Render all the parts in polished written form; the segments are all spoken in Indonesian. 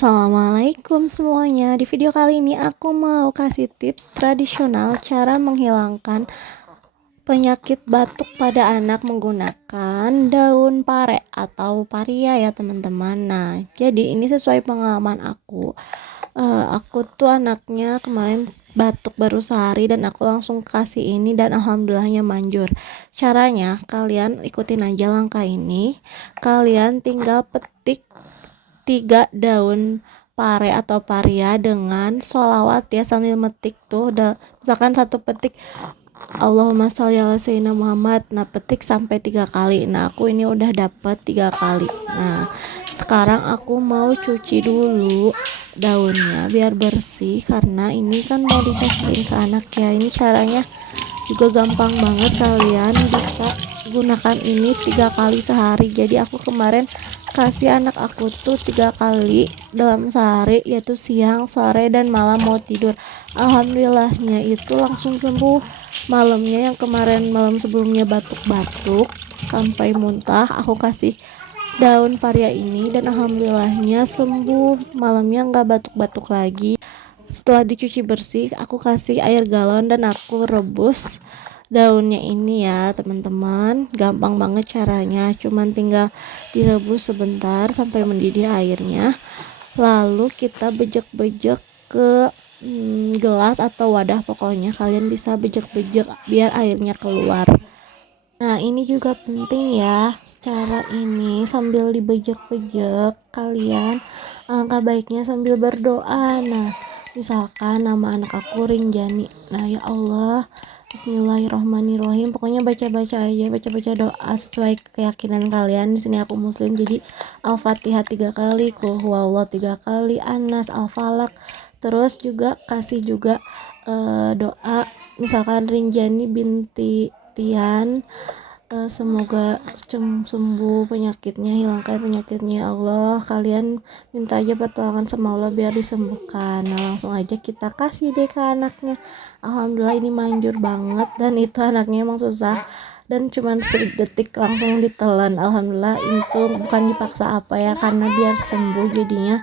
Assalamualaikum semuanya. Di video kali ini aku mau kasih tips tradisional cara menghilangkan penyakit batuk pada anak menggunakan daun pare atau paria ya teman-teman. Nah, jadi ini sesuai pengalaman aku. Aku tuh anaknya kemarin batuk baru sehari dan aku langsung kasih ini dan alhamdulillahnya manjur. Caranya kalian ikutin aja langkah ini. Kalian tinggal petik 3 daun pare atau paria dengan sholawat ya, sambil metik tuh misalkan satu petik Allahumma sholli ala sayyidina Muhammad. Nah, petik sampai 3 kali. Nah, aku ini udah dapet 3 kali. Nah, sekarang aku mau cuci dulu daunnya biar bersih, karena ini kan mau dikasihin ke anak ya. Ini caranya juga gampang banget, kalian bisa gunakan ini 3 kali sehari. Jadi aku kemarin kasih anak aku tuh 3 kali dalam sehari, yaitu siang, sore, dan malam mau tidur. Alhamdulillahnya itu langsung sembuh. Malamnya yang kemarin malam sebelumnya batuk-batuk sampai muntah, aku kasih daun paria ini dan alhamdulillahnya sembuh. Malamnya nggak batuk-batuk lagi. Setelah dicuci bersih, aku kasih air galon dan aku rebus daunnya ini ya teman-teman. Gampang banget caranya, cuman tinggal direbus sebentar sampai mendidih airnya, lalu kita bejek-bejek ke gelas atau wadah. Pokoknya kalian bisa bejek-bejek biar airnya keluar. Nah, ini juga penting ya, cara ini sambil dibejek-bejek kalian alangkah baiknya sambil berdoa. Nah, misalkan nama anak aku Rinjani. Nah, ya Allah, Bismillahirrohmanirrohim. Pokoknya baca-baca aja, baca-baca doa sesuai keyakinan kalian. Di sini aku muslim, jadi Al-Fatihah 3 kali, Qul huwallah 3 kali, An-Nas, Al-Falaq. Terus juga kasih juga doa misalkan Rinjani binti Tian, semoga sembuh penyakitnya, hilangkan penyakitnya ya Allah. Kalian minta aja pertolongan sama Allah biar disembuhkan. Nah, langsung aja kita kasih deh ke anaknya. Alhamdulillah ini manjur banget, dan itu anaknya emang susah dan cuman sedetik langsung ditelan. Alhamdulillah itu bukan dipaksa apa ya, karena biar sembuh jadinya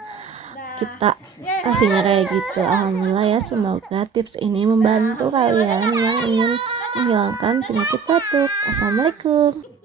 kita kasihnya kayak gitu. Alhamdulillah ya, semoga tips ini membantu kalian yang ingin menghilangkan penyakit batuk. Assalamualaikum.